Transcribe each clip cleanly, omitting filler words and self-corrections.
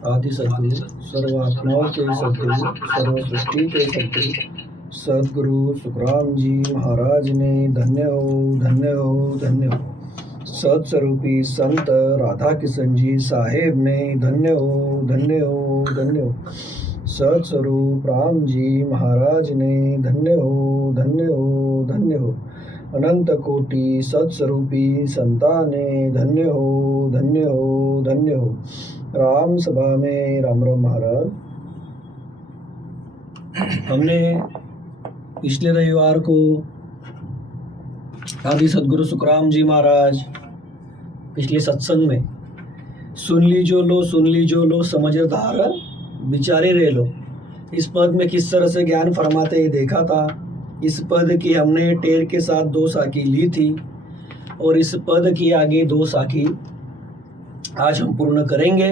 आदि सद्गुरु, सर्व आत्माओं के सद्गुरु, सर्व सृष्टि के सद्गुरु सद्गुरु सुखराम जी महाराज ने धन्य हो, धन्य हो, धन्य हो। सत्स्वरूपी संत राधा किशन जी साहेब ने धन्य हो, धन्य हो, धन्य हो। सत्स्वरूप राम जी महाराज ने धन्य हो, धन्य हो, धन्य हो। अनंत कोटि सत्स्वरूपी संताने धन्य हो, धन्य हो, धन्य हो। राम सभा में राम राम महाराज। हमने पिछले रविवार को आदि सद्गुरु सुखराम जी महाराज पिछले सत्संग में सुन लीजो लो, सुन लीजो लो, समझदार बिचारे रह लो, इस पद में किस तरह से ज्ञान फरमाते ही देखा था। इस पद की हमने टेर के साथ 2 साखी ली थी और इस पद की आगे 2 साखी आज हम पूर्ण करेंगे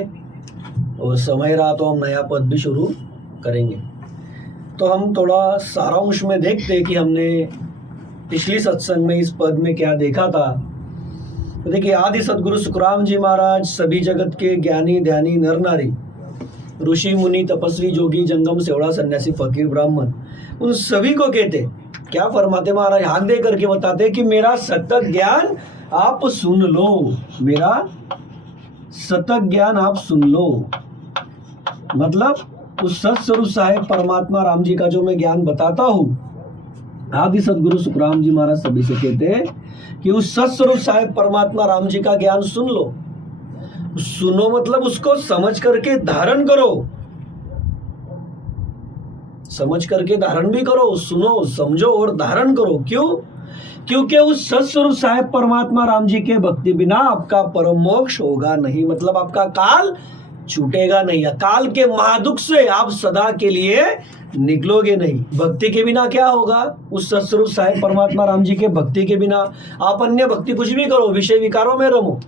और समय रहा तो हम नया पद भी शुरू करेंगे। तो हम थोड़ा सारांश में देखते हैं कि हमने पिछली सत्संग में इस पद में क्या देखा था। तो देखिए, आदि सद्गुरु सुखराम जी महाराज सभी जगत के ज्ञानी ध्यानी नर नारी, ऋषि मुनि तपस्वी जोगी जंगम सेवड़ा सन्यासी फकीर ब्राह्मण, उन सभी को कहते क्या फरमाते महाराज, हाथ दे करके बताते कि मेरा सतत ज्ञान आप सुन लो, मेरा सतत ज्ञान आप सुन लो। मतलब उस सत्स्वरूप साहेब परमात्मा राम जी का जो मैं ज्ञान बताता हूँ, आदि सद्गुरु सुखराम जी महाराज सभी से कहते हैं कि उस सत्स्वरूप साहेब परमात्मा राम जी का ज्ञान सुन लो। सुनो मतलब उसको समझ करके धारण करो, समझ करके धारण भी करो, सुनो समझो और धारण करो। क्यों? क्योंकि उस सत्स्वरूप साहेब परमात्मा राम जी के भक्ति बिना आपका परम मोक्ष होगा नहीं, मतलब आपका काल छूटेगा नहीं, काल के महादुख से आप सदा के लिए निकलोगे नहीं। भक्ति के बिना क्या होगा? उस सत्स्वरूप साहेब परमात्मा राम जी के भक्ति के बिना आप अन्य भक्ति कुछ भी करो, विषय विकारों में रमो।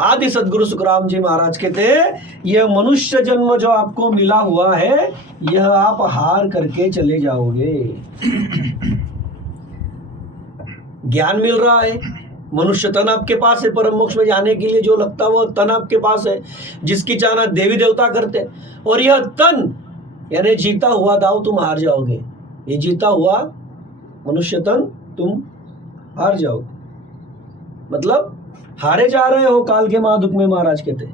आदि सद्गुरु सुखराम जी महाराज कहते हैं यह मनुष्य जन्म जो आपको मिला हुआ है, यह आप हार करके चले जाओगे। ज्ञान मिल रहा है, मनुष्य तन आपके पास है, परम मोक्ष में जाने के लिए जो लगता वो तन आपके पास है, जिसकी चाहना देवी देवता करते, और यह तन यानी जीता हुआ दाव तुम हार जाओगे। ये जीता हुआ मनुष्य तन तुम हार जाओगे, मतलब हारे जा रहे हो काल के महादुख में। महाराज कहते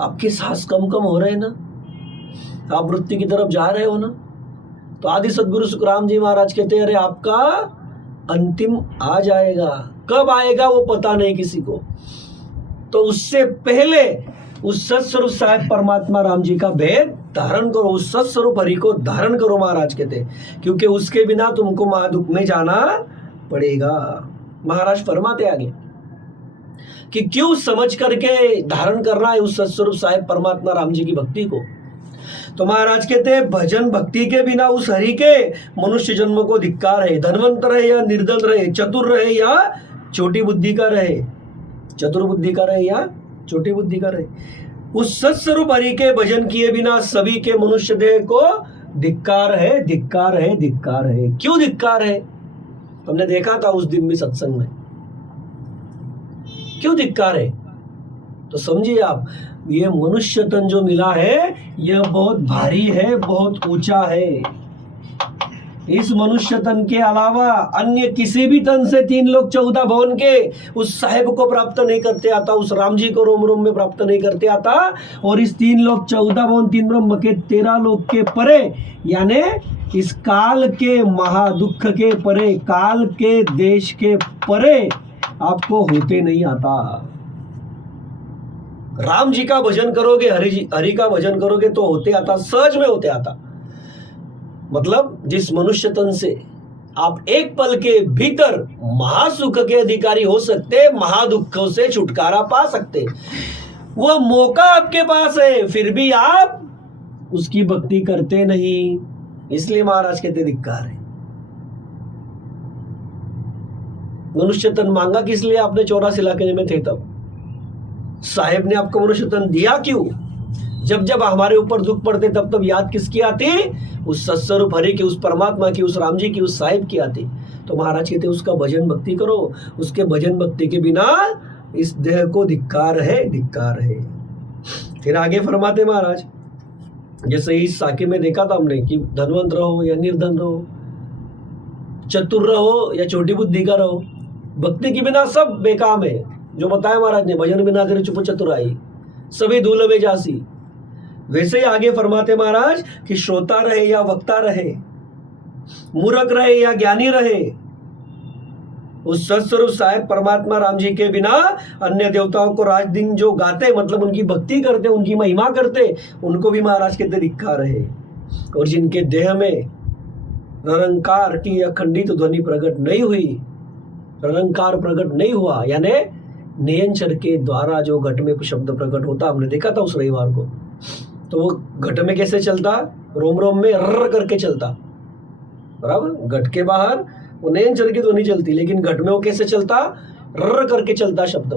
आपके सांस कम कम हो रहे हैं ना, आप मृत्यु की तरफ जा रहे हो ना। तो आदि सद्गुरु सुखराम जी महाराज कहते अरे आपका अंतिम आ जाएगा, कब आएगा वो पता नहीं किसी को। तो उससे पहले उस सत्स्वरूप साहेब परमात्मा राम जी का भेद धारण करो, उस सत्स्वरूप हरि को धारण करो। महाराज कहते क्योंकि उसके बिना तुमको महादुख में जाना पड़ेगा। महाराज फरमाते आगे कि क्यों समझ करके धारण करना है उस सत्स्वरूप साहेब परमात्मा राम जी की भक्ति को। तो महाराज कहते हैं भजन भक्ति के बिना उस हरि के मनुष्य जन्म को धिक्कार है। धनवंत रहे या निर्धन रहे, चतुर रहे या छोटी बुद्धि का रहे, चतुर बुद्धि का रहे या छोटी बुद्धि का रहे, उस सत्स्वरूप हरि के भजन किए बिना सभी के मनुष्य देह को धिक्कार है, धिक्कार है, धिक्कार है। क्यों धिक्कार है? हमने देखा था उस दिन भी सत्संग में, क्यों धिक्कार है। तो समझिए आप, ये मनुष्य तन जो मिला है यह बहुत भारी है, बहुत ऊंचा है। इस मनुष्य तन के अलावा अन्य किसी भी तन से 3 लोक 14 भवन के उस साहेब को प्राप्त नहीं करते आता, उस राम जी को रोम रोम में प्राप्त नहीं करते आता। और इस 3 लोक 14 भवन 3 ब्रह्म के 13 लोक के परे, यानी इस काल के महादुख के परे, काल के देश के परे आपको होते नहीं आता। राम जी का भजन करोगे, हरि का भजन करोगे तो होते आता, सहज में होते आता। मतलब जिस मनुष्य तन से आप एक पल के भीतर महासुख के अधिकारी हो सकते, महादुखों से छुटकारा पा सकते, वह मौका आपके पास है, फिर भी आप उसकी भक्ति करते नहीं। इसलिए महाराज कहते धिक्कार है। मनुष्य तन मांगा किस लिए आपने? 84 इलाके में थे तब। साहेब ने आपको मनुष्य तन दिया क्यों? जब जब हमारे ऊपर दुख पड़ते तब तब याद किसकी आती? उस सत्स्वरूप हरि की, उस परमात्मा की, उस राम जी की, उस साहिब की आती। तो महाराज कहते उसका भजन भक्ति करो, उसके भजन भक्ति के बिना इस देह को धिक्कार है, धिक्कार है। फिर आगे फरमाते महाराज, जैसे इस साके में देखा था हमने कि धनवंत रहो या निर्धन रहो, चतुर रहो या छोटी बुद्धि का रहो, भक्ति के बिना सब बेकाम है। जो बताया महाराज ने, भजन बिना तेरे चुप चतुराई, सभी धूल में जासी। वैसे ही आगे फरमाते महाराज कि श्रोता रहे या वक्ता रहे, मूर्ख रहे या ज्ञानी रहे, उस सत्स्वरूप साहेब परमात्मा राम जी के बिना अन्य देवताओं को राज दिन जो गाते, मतलब उनकी भक्ति करते, उनकी महिमा करते, उनको भी महाराज कहते धिक्कार रहे। और जिनके देह में रंकार की अखंडित ध्वनि प्रकट नहीं हुई, रंकार प्रकट नहीं हुआ, यानी नयनचर के द्वारा जो घट में शब्द प्रकट होता, हमने देखा था उस रविवार को, तो वो घट में कैसे चलता, रोम रोम में रर करके चलता, बराबर। घट के बाहर वो नयनचर की ध्वनि चलती, लेकिन घट में वो कैसे चलता, रर करके चलता शब्द।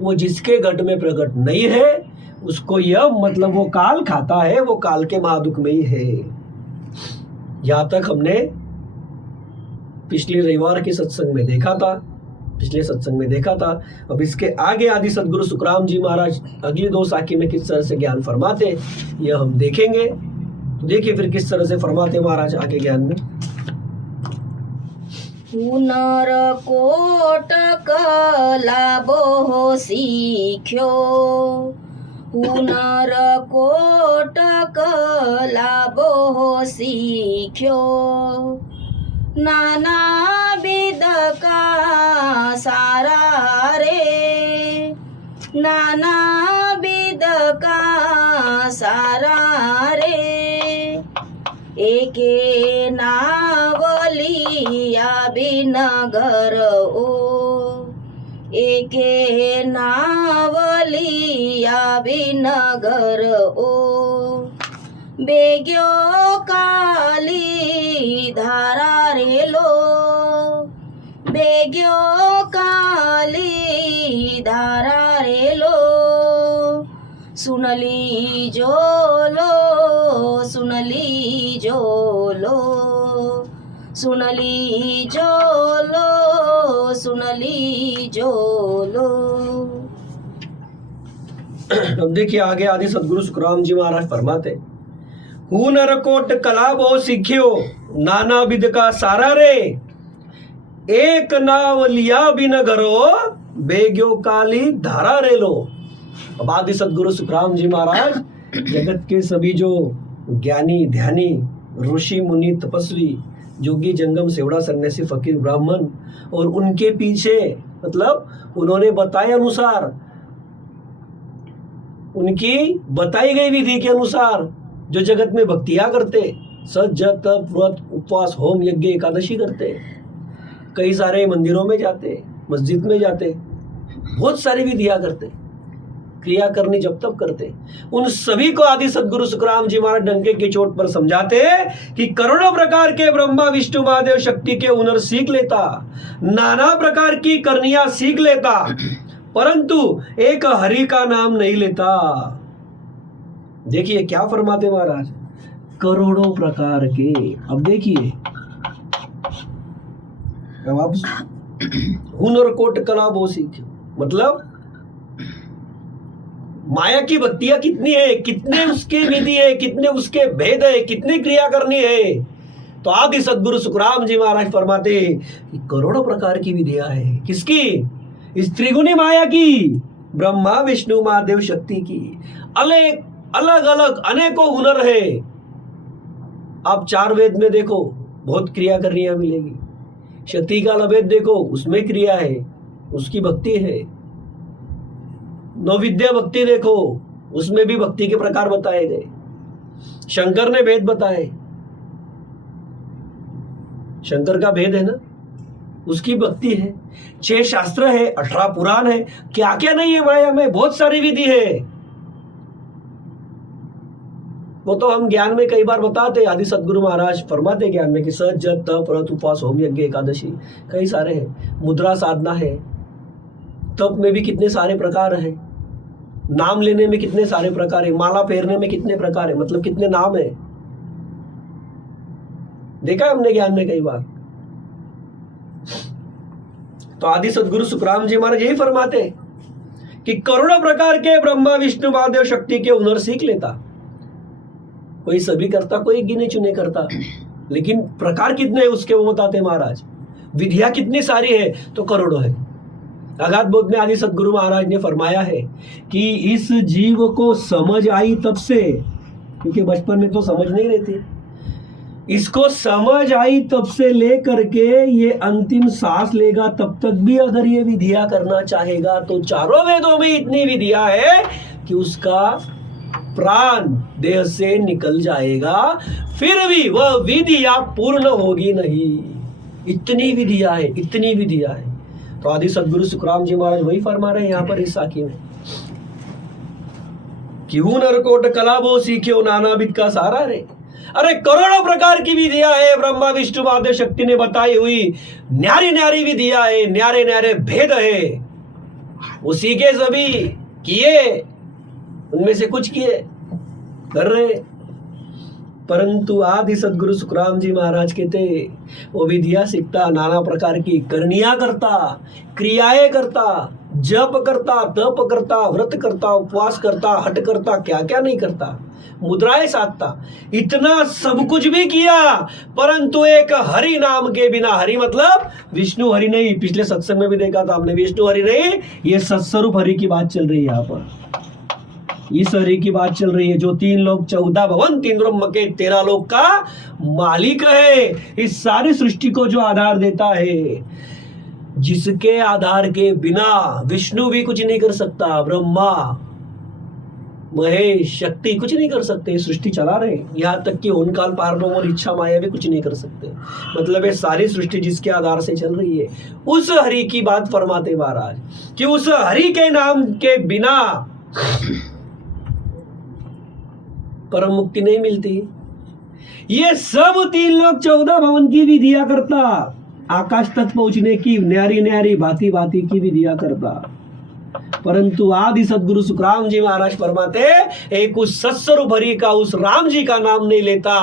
वो जिसके घट में प्रकट नहीं है उसको यह मतलब वो काल खाता है, वो काल के महादुख में ही है। यहां तक हमने पिछले रविवार के सत्संग में देखा था, पिछले सत्संग में देखा था। अब इसके आगे आदि सदगुरु सुखराम जी महाराज अगली 2 साखी में किस तरह से ज्ञान फरमाते, यह हम देखेंगे। तो देखिए फिर किस तरह से फरमाते महाराज आगे ज्ञान में। हुनर कोटक लाभो सीख्यो, हुनर कोटक लाभो सीख्यो, नाना विध का सारा रे, नाना विध का सारा रे, एके नावलिया बिनगर ओ, एके नावलिया बिनगर ओ, बेग्यो काली धारा रेलो, बेग्यो काली धारा रेलो, सुनली जोलो, सुनली जोलो, सुनली जोलो, सुनली जोलो। अब देखिए आगे आदि सदगुरु सुखराम जी महाराज फरमाते, हुनर कोट कला बहु सीख्यो, नाना विध का सारा रे, एक नाव लिया बिन घरो, बेग्यो काली धारा रे लो। अब आदि सदगुरु सुखराम जी महाराज जगत के सभी जो ज्ञानी ध्यानी ऋषि मुनि तपस्वी जोगी जंगम सेवड़ा सन्यासी फकीर ब्राह्मण और उनके पीछे मतलब उन्होंने बताए अनुसार, उनकी बताई गई विधि के अनुसार जो जगत में भक्तियां करते, सच जप तप व्रत उपवास होम यज्ञ एकादशी करते, कई सारे मंदिरों में जाते, मस्जिद में जाते, बहुत सारी विधियां करते, क्रिया करनी जब तब करते, उन सभी को आदि सदगुरु सुखराम जी महाराज डंके की चोट पर समझाते कि करोड़ों प्रकार के ब्रह्मा विष्णु महादेव शक्ति के हुनर सीख लेता, नाना प्रकार की करनियां सीख लेता, परंतु एक हरि का नाम नहीं लेता। देखिए क्या फरमाते महाराज, करोड़ों प्रकार के। अब देखिए अब आप हुनर कोट कला बहु सीख, मतलब माया की भक्तियां कितनी है, कितने उसके विधि है, कितने उसके भेद है, कितनी क्रिया करनी है। तो आदि सदगुरु सुखराम जी महाराज फरमाते कि करोड़ों प्रकार की विधियां है। किसकी? इस त्रिगुणी माया की, ब्रह्मा विष्णु महादेव शक्ति की अलग अलग अनेकों हुनर है। आप 4 वेद में देखो बहुत क्रिया करनियां मिलेगी, शक्ति का वेद देखो उसमें क्रिया है, उसकी भक्ति है, नवविद्या भक्ति देखो उसमें भी भक्ति के प्रकार बताए गए, शंकर ने भेद बताए, शंकर का भेद है ना, उसकी भक्ति है, 6 शास्त्र है, 18 पुराण है, क्या क्या नहीं है माया में, बहुत सारी विधि है। वो तो हम ज्ञान में कई बार बताते, आदि सदगुरु महाराज फरमाते ज्ञान में कि सच जप तप व्रत उपवास होम यज्ञ एकादशी कई सारे हैं, मुद्रा साधना है, तप में भी कितने सारे प्रकार हैं, नाम लेने में कितने सारे प्रकार है, माला फेरने में कितने प्रकार है, मतलब कितने नाम है, देखा हमने ज्ञान में कई बार। तो आदि सदगुरु सुखराम जी महाराज यही फरमाते कि करोड़ों प्रकार के ब्रह्मा विष्णु महादेव शक्ति के हुनर सीख लेता। कोई सभी करता, कोई गिने चुने करता, लेकिन प्रकार कितने हैं उसके वो बताते महाराज। विधियां कितनी सारी है तो करोड़ों है। अगाध बोध में आदि सदगुरु महाराज ने फरमाया है कि इस जीव को समझ आई तब से, क्योंकि बचपन में तो समझ नहीं रहती, इसको समझ आई तब से लेकर के ये अंतिम सांस लेगा तब तक भी अगर ये विधियां करना चाहेगा तो चारों वेदों में इतनी विधियां है कि उसका प्राण देह से निकल जाएगा, फिर भी वह विधियां पूर्ण होगी नहीं। इतनी विधियां है, इतनी विधियां है। तो आदि सदगुरु सुखराम जी महाराज वही फरमा रहे हैं यहाँ पर इस साखी में, क्यों नरकोट कलाबो सीख्यो नाना विध का सारा रे। अरे करोड़ों प्रकार की विधियां है, ब्रह्मा विष्णु महादेव शक्ति ने बताई हुई न्यारी न्यारी विधियां है, न्यारे न्यारे भेद है, वो सीखे सभी किए, उनमें से कुछ किए कर रहे। परंतु आदि सदगुरु सुखराम जी महाराज कहते वो विधियां सीखता, नाना प्रकार की करनियां करता, क्रियाएं करता, जप करता, तप करता, व्रत करता, उपवास करता, हट करता, क्या क्या नहीं करता, मुद्राएं साधता, इतना सब कुछ भी किया, परंतु एक हरि नाम के बिना, हरि मतलब विष्णु हरि नहीं, पिछले सत्संग में भी देखा था हमने, विष्णु हरि नहीं, ये सत्स्वरूप हरि की बात चल रही है यहाँ पर, इस हरि की बात चल रही है जो 3 लोक 14 भवन 3 ब्रह्म के 13 लोक का मालिक है, इस सारी सृष्टि को जो आधार देता है, जिसके आधार के बिना विष्णु भी कुछ नहीं कर सकता, ब्रह्मा महेश शक्ति कुछ नहीं कर सकते, सृष्टि चला रहे, यहाँ तक कि ओंकार पारब्रह्म और इच्छा माया भी कुछ नहीं कर सकते। मतलब ये सारी सृष्टि जिसके आधार से चल रही है, उस हरि की बात फरमाते महाराज कि उस हरि के नाम के बिना परम मुक्ति नहीं मिलती। ये सब 3 लोक 14 भवन की विधियां करता, आकाश तक पहुंचने की न्यारी न्यारी भांति भांति की विधियां करता, परंतु आदि सदगुरु सुखराम जी महाराज फरमाते एक उस सत्स्वरूप हरि का, उस राम जी का नाम नहीं लेता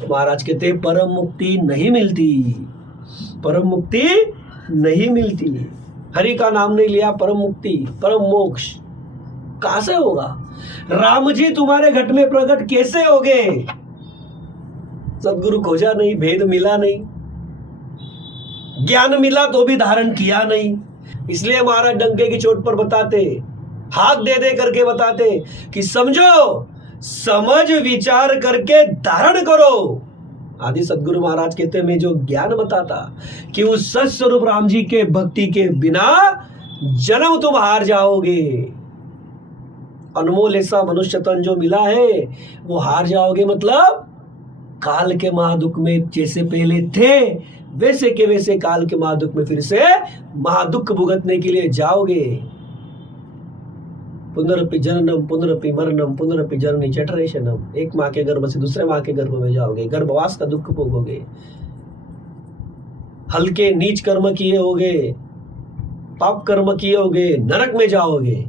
तो महाराज कहते परम मुक्ति नहीं मिलती, परम मुक्ति नहीं मिलती। हरि का नाम नहीं लिया, परम मुक्ति परम मोक्ष कहां से होगा? राम जी तुम्हारे घट में प्रकट कैसे होगे? सदगुरु खोजा नहीं, भेद मिला नहीं, ज्ञान मिला तो भी धारण किया नहीं। इसलिए महाराज डंके की चोट पर बताते, हाथ दे दे करके बताते कि समझो, समझ विचार करके धारण करो। आदि सदगुरु महाराज कहते मैं जो ज्ञान बताता कि उस सत्स्वरूप राम जी के भक्ति के बिना जन्म तुम हार जाओगे, अनमोल ऐसा मनुष्य तन जो मिला है वो हार जाओगे, मतलब काल के महादुख में जैसे पहले थे वैसे के वैसे काल के महादुख में फिर से महादुख भुगतने के लिए जाओगे। पुनरपि जननम पुनरपि मरणम पुनरपि जननी जठरेशनम, एक माँ के गर्भ से दूसरे माँ के गर्भ में जाओगे, गर्भवास का दुख भोगोगे, हल्के नीच कर्म किए होगे, पाप कर्म किए होगे, नरक में जाओगे,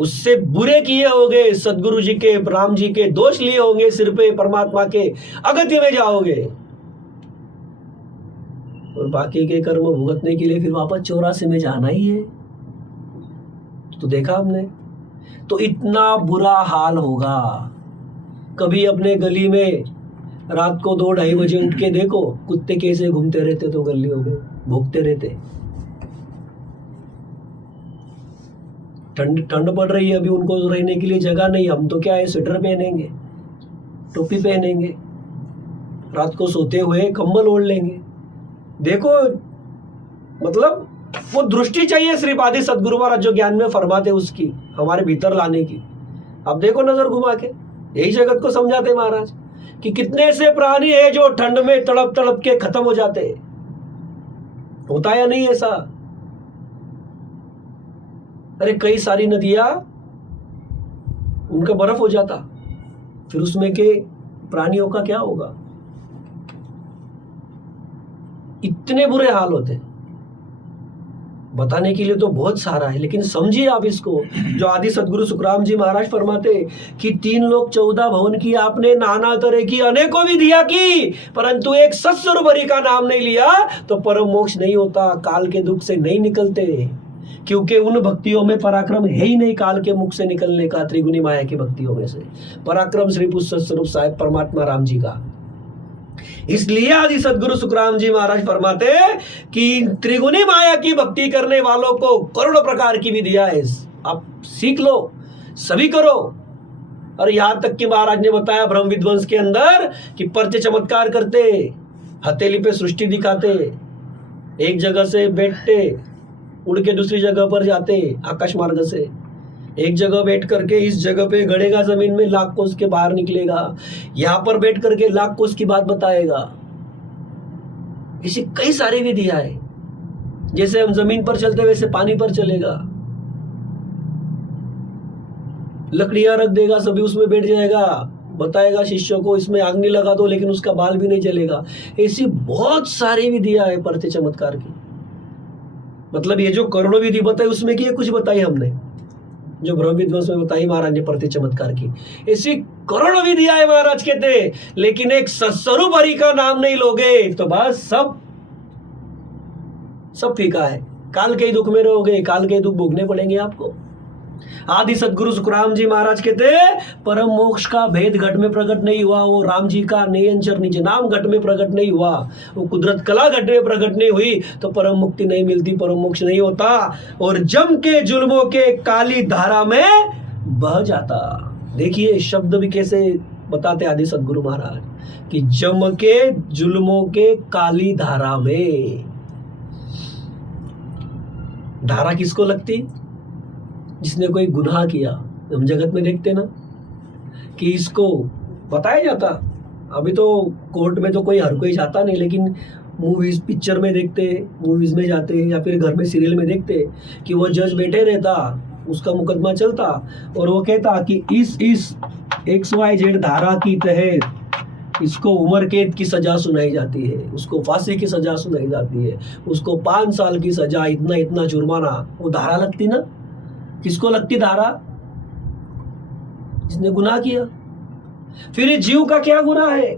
उससे बुरे किए होगे, सदगुरु जी के राम जी के दोष लिए होंगे सिर पे, परमात्मा के अगत्य में जाओगे, और बाकी के कर्म भुगतने के लिए फिर वापस 84 में जाना ही है। तो देखा हमने, तो इतना बुरा हाल होगा। कभी अपने गली में रात को 2-2:30 बजे उठ के देखो कुत्ते कैसे घूमते रहते, तो गलियों में भूखते रहते। ठंड पड़ रही है, अभी उनको रहने के लिए जगह नहीं, हम तो क्या है स्वेटर पहनेंगे, टोपी पहनेंगे, रात को सोते हुए कंबल ओढ़ लेंगे। देखो मतलब वो दृष्टि चाहिए सिर्फ आदि सदगुरु महाराज जो ज्ञान में फरमाते उसकी हमारे भीतर लाने की। अब देखो नजर घुमा के यही जगत को समझाते महाराज कि कितने ऐसे प्राणी है जो ठंड में तड़प तड़प के खत्म हो जाते, होता या नहीं ऐसा? अरे कई सारी नदियां उनका बर्फ हो जाता, फिर उसमें के प्राणियों का क्या होगा? इतने बुरे हाल होते। बताने के लिए तो बहुत सारा है, लेकिन समझिए आप इसको, जो आदि सदगुरु सुखराम जी महाराज फरमाते कि 3 लोक 14 भवन की आपने नाना तरह की अनेकों विधियां की, परंतु एक सत्स्वरूप हरि का नाम नहीं लिया तो परम मोक्ष नहीं होता, काल के दुख से नहीं निकलते। क्योंकि उन भक्तियों में पराक्रम है ही नहीं काल के मुख से निकलने का, त्रिगुणी माया की भक्तियों में से पराक्रम श्री पुरुष स्वरूप साहेब परमात्मा राम जी का। इसलिए आदि सदगुरु सुखराम जी महाराज फरमाते कि त्रिगुणी माया की भक्ति करने वालों को करोड़ों प्रकार की विधियां है, आप सीख लो, सभी करो। और यहां तक कि महाराज ने बताया ब्रह्म विध्वंस के अंदर कि पर्चे चमत्कार करते, हथेली पे सृष्टि दिखाते, एक जगह से बैठते उड़ के दूसरी जगह पर जाते, आकाश मार्ग से एक जगह बैठ करके इस जगह पे गड़ेगा जमीन में, लाख कोस के बाहर निकलेगा, यहां पर बैठ करके लाख कोस की बात बताएगा। इसी कई सारी विधियां है, जैसे हम जमीन पर चलते वैसे पानी पर चलेगा, लकड़ियां रख देगा, सभी उसमें बैठ जाएगा, बताएगा शिष्यों को इसमें आग नहीं लगा दो, लेकिन उसका बाल भी नहीं जलेगा। ऐसी बहुत सारी विधियां है पर्चे चमत्कार की। मतलब ये जो करोड़ों विधि बताई उसमें की कुछ बताई हमने, जो ब्रह्म विध्वंस में बताई महाराज ने पर्चे चमत्कार की, ऐसी करोड़ों विधियां है महाराज कहते, लेकिन एक सत्स्वरूप हरि का नाम नहीं लोगे तो बस सब फीका है, काल के ही दुख में रहोगे, काल के ही दुख भोगने पड़ेंगे आपको। आदि सदगुरु सुखराम जी महाराज कहते परम मोक्ष का भेद घट में प्रकट नहीं हुआ, वो राम जी का नियंचर निज नाम घट में प्रकट नहीं हुआ, वो कुदरत कला घट में प्रकट नहीं हुई तो परम मुक्ति नहीं मिलती, परम मोक्ष नहीं होता, और जम के जुल्मों के काली धारा में बह जाता। देखिए शब्द भी कैसे बताते आदि सदगुरु महाराज कि जम के जुल्मों के काली धारा में। धारा किसको लगती? जिसने कोई गुनाह किया। हम जगत में देखते ना कि इसको बताया जाता, अभी तो कोर्ट में तो कोई हर कोई जाता नहीं, लेकिन मूवीज पिक्चर में देखते, मूवीज में जाते या फिर घर में सीरियल में देखते कि वो जज बैठे रहता, उसका मुकदमा चलता और वो कहता कि इस XYZ धारा की तहत इसको उम्र कैद की सजा सुनाई जाती है, उसको फांसी की सजा सुनाई जाती है, उसको 5 साल की सजा, इतना इतना जुर्माना। वो धारा लगती ना, किसको लगती धारा? जिसने गुनाह किया। फिर ये जीव का क्या गुनाह है?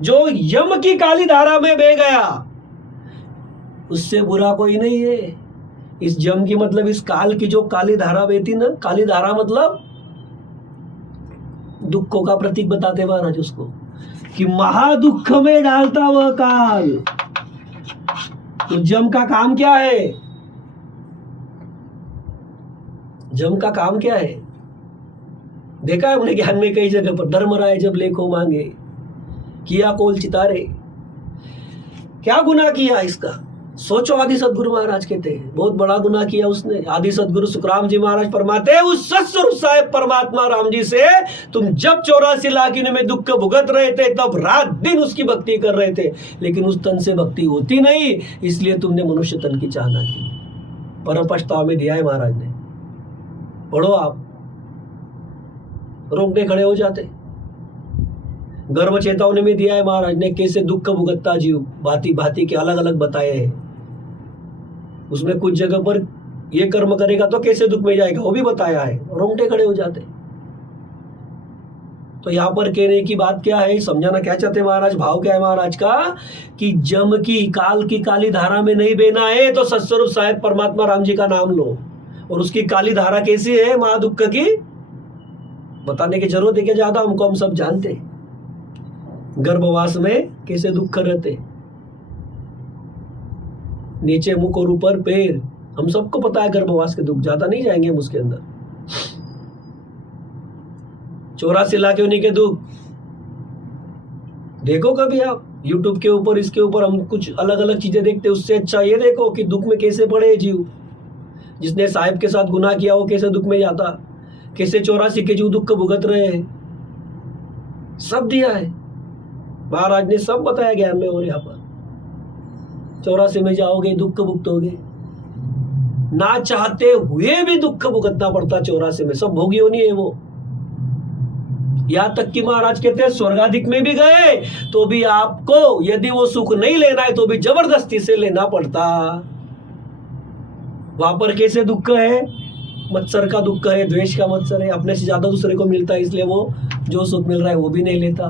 जो यम की काली धारा में बह गया, उससे बुरा कोई नहीं है। इस जम की मतलब इस काल की जो काली धारा बहती ना, काली धारा मतलब दुखों का प्रतीक बताते महाराज उसको कि महादुख में डालता वह काल। तो जम का काम क्या है? जम का काम क्या है? देखा है हमने ज्ञान में कई जगह पर, धर्म राय जब लेखो मांगे किया कोल चितारे। क्या गुनाह किया इसका? सोचो। आदि सदगुरु महाराज कहते हैं बहुत बड़ा गुनाह किया उसने। आदि सदगुरु सुखराम जी महाराज फरमाते हैं उस सत्स्वरूप साहेब परमात्मा राम जी से तुम जब 84 लाख में दुख भुगत रहे थे तब रात दिन उसकी भक्ति कर रहे थे, लेकिन उस तन से भक्ति होती नहीं, इसलिए तुमने मनुष्य तन की चाहना की। परम पछतावा में दिया है महाराज ने। पढ़ो आप, रोंगटे खड़े हो जाते। गर्भ चेतावनी में दिया है महाराज ने कैसे दुख भुगतता जीव, भांति भांति के अलग अलग बताए हैं। उसमें कुछ जगह पर ये कर्म करेगा तो कैसे दुख में जाएगा वो भी बताया है, रोंगटे खड़े हो जाते। तो यहाँ पर कहने की बात क्या है, समझाना क्या चाहते महाराज, भाव क्या है महाराज का कि जम की काल की काली धारा में नहीं बहना है तो सत्स्वरूप साहेब परमात्मा राम जी का नाम लो। और उसकी काली धारा कैसी है महादुख की, बताने की जरूरत है क्या ज्यादा, हमको हम सब जानते। गर्भवास में कैसे दुख रहते, नीचे मुख और ऊपर पैर, हम सबको पता है गर्भवास के दुख, ज्यादा नहीं जाएंगे हम उसके अंदर। 84 लाख योनि के दुख देखो कभी आप YouTube के ऊपर, इसके ऊपर हम कुछ अलग अलग चीजें देखते, उससे अच्छा ये देखो कि दुख में कैसे पड़े जीव। जिसने साहिब के साथ गुनाह किया वो कैसे दुख में जाता, कैसे 84 के जीव दुख भुगत रहे हैं, सब दिया है महाराज ने, सब बताया ज्ञान में। और यहाँ पर 84 में जाओगे दुख भुगतोगे, ना चाहते हुए भी दुख भुगतना पड़ता 84 में, सब भोगी होनी है वो। यहाँ तक कि महाराज कहते हैं स्वर्गाधिक में भी गए तो भी आपको यदि वो सुख नहीं लेना है तो भी जबरदस्ती से लेना पड़ता। वहां पर कैसे दुख है, मत्सर का दुख है, द्वेष का मत्सर है, अपने से ज्यादा दूसरे को मिलता है इसलिए वो जो सुख मिल रहा है वो भी नहीं लेता।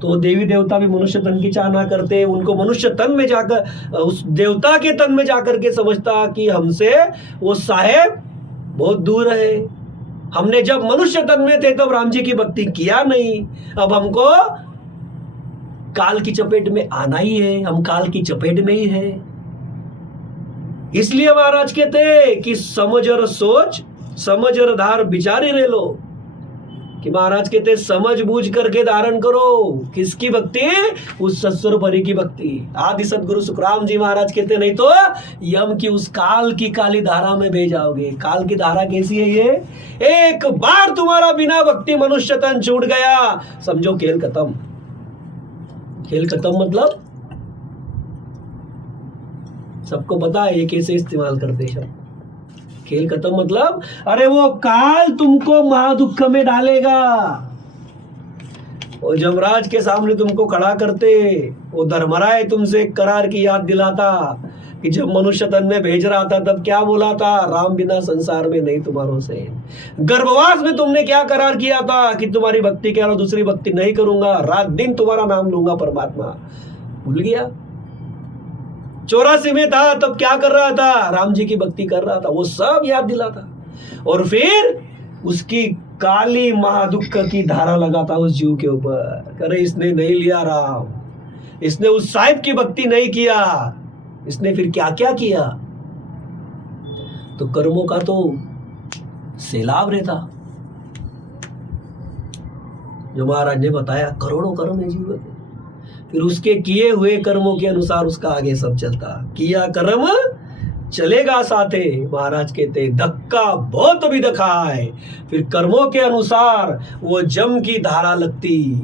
तो वो देवी देवता भी मनुष्य तन की चाहना करते, उनको मनुष्य तन में जाकर, उस देवता के तन में जाकर के समझता कि हमसे वो साहेब बहुत दूर है। हमने जब मनुष्य तन में थे तब राम जी की भक्ति किया नहीं, अब हमको काल की चपेट में आना ही है, हम काल की चपेट में ही है। इसलिए महाराज कहते कि समझ और सोच, समझ और धार बिचारी रे लो, कि महाराज कहते समझ बूझ करके धारण करो। किसकी भक्ति? उस सत्स्वरूप हरि की भक्ति। आदि सदगुरु सुखराम जी महाराज कहते नहीं तो यम की उस काल की काली धारा में बह जाओगे। काल की धारा कैसी है ये? एक बार तुम्हारा बिना भक्ति मनुष्य तन छूट गया, समझो खेल खत्म। खेल खत्म मतलब सबको पता है ये कैसे इस्तेमाल करते हैं शब्द। खेल खत्म मतलब अरे वो काल तुमको महादुख में डालेगा। और जमराज के सामने तुमको खड़ा करते, वो धर्मराय तुमसे एक करार की याद दिलाता कि जब मनुष्य तन में भेज रहा था तब क्या बोला था? राम बिना संसार में नहीं तुम्हारो से। गर्भवास में तुमने क्या करार किया था कि तुम्हारी भक्ति के अलावा दूसरी भक्ति नहीं करूंगा, रात दिन तुम्हारा नाम लूंगा परमात्मा। भूल गया? 84 में था तब क्या कर रहा था? राम जी की भक्ति कर रहा था। वो सब याद दिलाता और फिर उसकी काली महादुख की धारा लगाता उस जीव के ऊपर। अरे इसने नहीं लिया राम, इसने उस साहिब की भक्ति नहीं किया, इसने फिर क्या क्या किया? तो कर्मों का तो सैलाब रहता, जो महाराज ने बताया करोड़ों कर्म है जीवन के। फिर उसके किए हुए कर्मों के अनुसार उसका आगे सब चलता। किया कर्म चलेगा साथे, महाराज कहते धक्का बहुत भी धक्का है। फिर कर्मों के अनुसार वो जम की धारा लगती।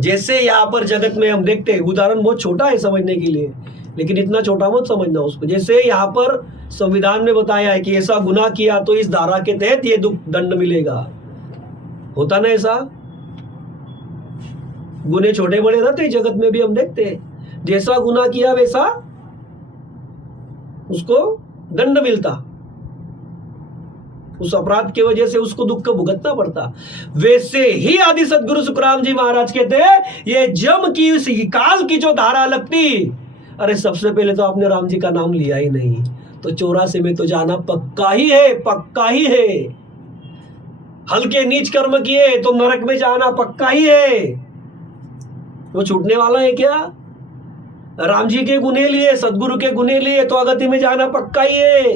जैसे यहाँ पर जगत में हम देखते हैं, उदाहरण बहुत छोटा है समझने के लिए, लेकिन इतना छोटा मत समझना उसको। जैसे यहाँ पर संविधान में बताया है कि ऐसा गुनाह किया तो इस धारा के तहत ये दंड मिलेगा, होता ना ऐसा? गुने छोटे बड़े रहते जगत में भी हम देखते हैं, जैसा गुनाह किया वैसा उसको दंड मिलता, उस अपराध की वजह से उसको दुख का भुगतना पड़ता। वैसे ही आदि सदगुरु सुखराम जी महाराज कहते हैं ये जम की उस काल की जो धारा लगती, अरे सबसे पहले तो आपने राम जी का नाम लिया ही नहीं, तो 84 में तो जाना पक्का ही है, पक्का ही है। हल्के नीच कर्म किए तो नरक में जाना पक्का ही है, वो छूटने वाला है क्या? राम जी के गुने लिए, सदगुरु के गुने लिए तो अगति में जाना पक्का ही है।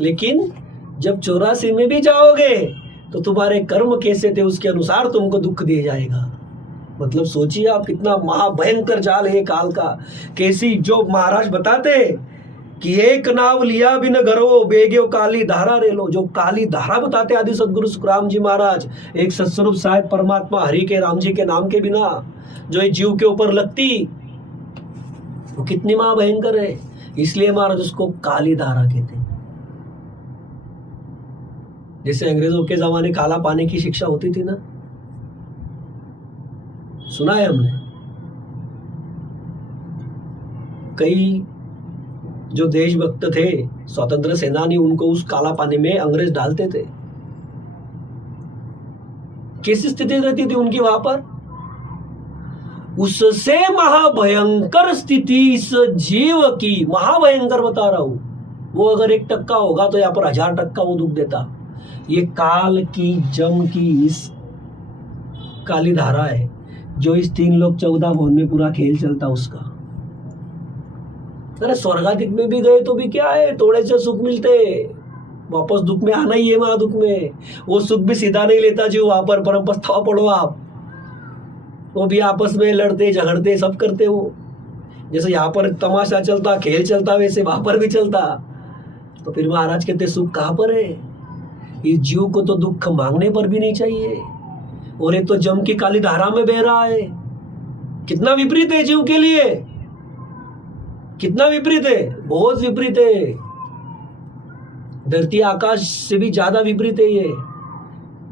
लेकिन जब 84 में भी जाओगे तो तुम्हारे कर्म कैसे थे उसके अनुसार तुमको दुख दिया जाएगा। मतलब सोचिए आप, कितना महाभयंकर जाल है काल का। कैसी जो महाराज बताते कि एक नाव लिया बिन घरो बेग्यो काली धारा रे लो, जो काली धारा बताते आदि सदगुरु सुखराम जी महाराज, एक सत्स्वरूप साहिब परमात्मा हरि के राम जी के नाम के बिना जो इस जीव के ऊपर लगती, वो कितनी महाभयंकर है। इसलिए महाराज उसको काली धारा कहते हैं। जैसे अंग्रेजों के जमाने काला पानी की शिक्षा होती थी ना, सुना है हमने। कई जो देशभक्त थे, स्वतंत्र सेनानी, उनको उस काला पानी में अंग्रेज डालते थे। कैसी स्थिति रहती थी उनकी वहां पर? उससे महाभयंकर स्थिति इस जीव की, महाभयंकर बता रहा हूं। वो अगर 1% होगा तो यहाँ पर 1000% वो दुख देता। ये काल की जम की इस काली धारा है जो इस 3 लोक 14 भुवन में पूरा खेल चलता उसका। अरे स्वर्गाधिक में भी गए तो भी क्या है, थोड़े से सुख मिलते, वापस दुख में आना ही है। महादुख में वो सुख भी सीधा नहीं लेता जो वहां पर परम पछतावा पड़ो आप, वो भी आपस में लड़ते झगड़ते सब करते। वो जैसे यहाँ पर तमाशा चलता, खेल चलता, वैसे वहां पर भी चलता। तो फिर महाराज कहते सुख कहाँ पर है? इस जीव को तो दुख मांगने पर भी नहीं चाहिए, और ये तो जम की काली धारा में बह रहा है। कितना विपरीत है जीव के लिए, कितना विपरीत है, बहुत विपरीत है। धरती आकाश से भी ज्यादा विपरीत है ये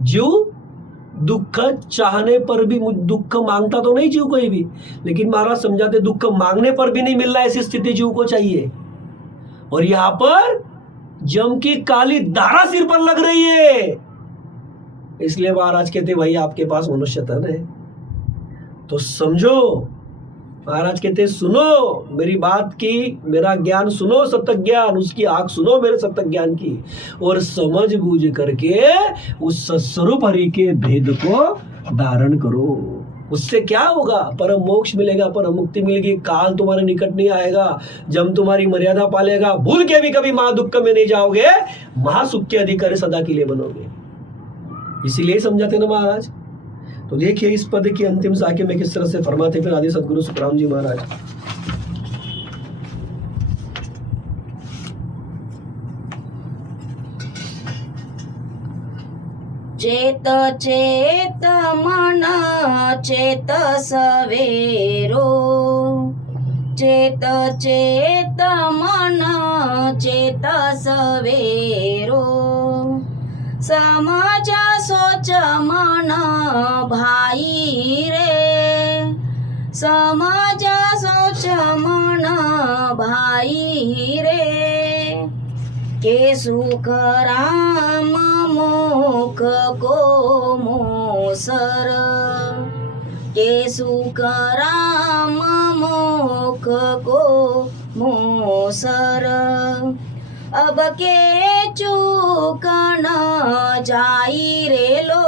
जीव। दुख चाहने पर भी, दुख मांगता तो नहीं जीव कोई भी, लेकिन महाराज समझाते दुख मांगने पर भी नहीं मिल रहा, ऐसी स्थिति जीव को चाहिए। और यहां पर जम की काली धारा सिर पर लग रही है। इसलिए महाराज कहते भाई आपके पास मनुष्य तन है तो समझो। महाराज कहते सुनो मेरी बात की, मेरा ज्ञान सुनो, सतत ज्ञान, उसकी आंख सुनो मेरे सतत ज्ञान की, और समझ बूझ करके उस सत्स्वरूप हरि के भेद को धारण करो। उससे क्या होगा? परम मोक्ष मिलेगा, परम मुक्ति मिलेगी, काल तुम्हारे निकट नहीं आएगा, जम तुम्हारी मर्यादा पालेगा, भूल के भी कभी महादुख में नहीं जाओगे, महासुख के अधिकारी सदा के लिए बनोगे। इसीलिए समझाते ना महाराज। तो देखिए इस पद की अंतिम साक्य में किस तरह से फरमाते फिर आदि सदगुरु सुखराम जी महाराज। चेत चेत मन चेत सवेरो, चेत चेत मन चेत सवेरो, समझ सोच मन भाई रे, समझ सोच मन भाई रे, के सुख राम मोख को मोसर, के सुख राम मोख को मोसर, अब के चूकन जाई रे लो,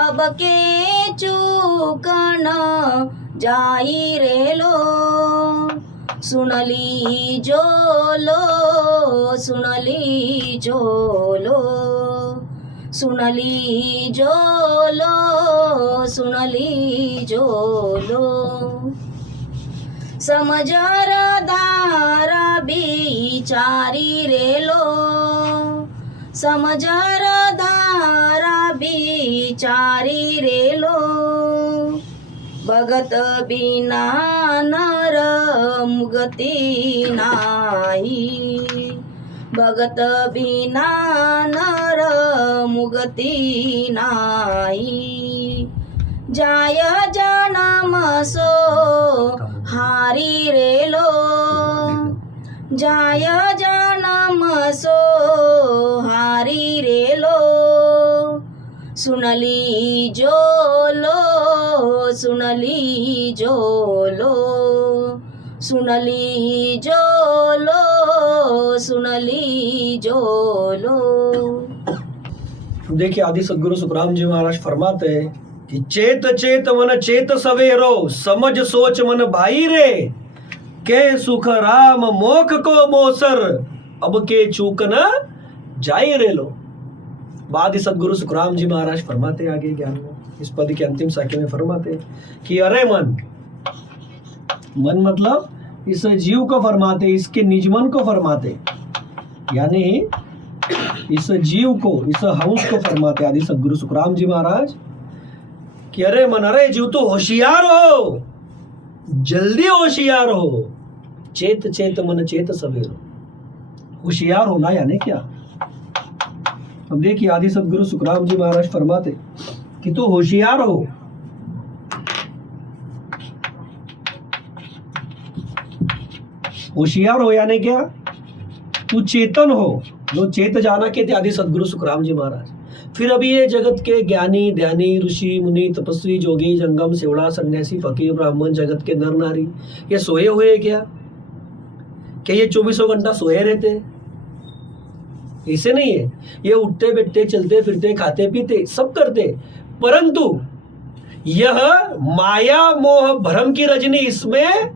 अब के चूकन जाई रे लो, सुनली जो लो, सुनली जो लो, सुनली जो लो, सुनली जो लो, समझर दारा बिचारी रे लो, समझर दारा बिचारी रे लो, भगत बिना नर मुगति नाही, भगत बिना नर मुगति नाही, जाय जनम सो हारी रे लो, जाय जनम सो हारी रे लो, सुनली जो लो, सुनली जो लो, सुनली जो लो, सुनली जो लो। देखिए आदि सदगुरु सुखराम जी महाराज फरमाते हैं कि चेत चेत मन चेत सवेरो, समझ सोच मन भाई रे, के सुख राम मोख को मोसर, अब के चूक न जाई रे लो। बाद सदगुरु सुखराम जी महाराज फरमाते आगे ज्ञान में इस पद के अंतिम साक्य में फरमाते कि अरे मन, मन मतलब इस जीव को फरमाते, इसके निज मन को फरमाते, यानी इस जीव को, इस हंस को फरमाते आदि सदगुरु सुखराम जी महाराज कि अरे मन, अरे जीव तो होशियार हो, जल्दी होशियार हो, चेत चेत मन चेत सवेरो। होशियार होना यानी क्या? अब देखिए आदि सदगुरु सुखराम जी महाराज फरमाते कि तू होशियार हो, होशियार हो यानी क्या? तू चेतन हो, जो चेत जाना कहते आदि सदगुरु सुखराम जी महाराज। फिर अभी ये जगत के ज्ञानी ध्यानी ऋषि मुनि तपस्वी जोगी जंगम सेवड़ा सन्यासी फकीर ब्राह्मण जगत के नर नारी ये सोए हुए क्या? क्या ये 24 घंटा सोए रहते? ऐसे नहीं है, ये उठते बैठते चलते फिरते खाते पीते सब करते, परंतु यह माया मोह भ्रम की रजनी इसमें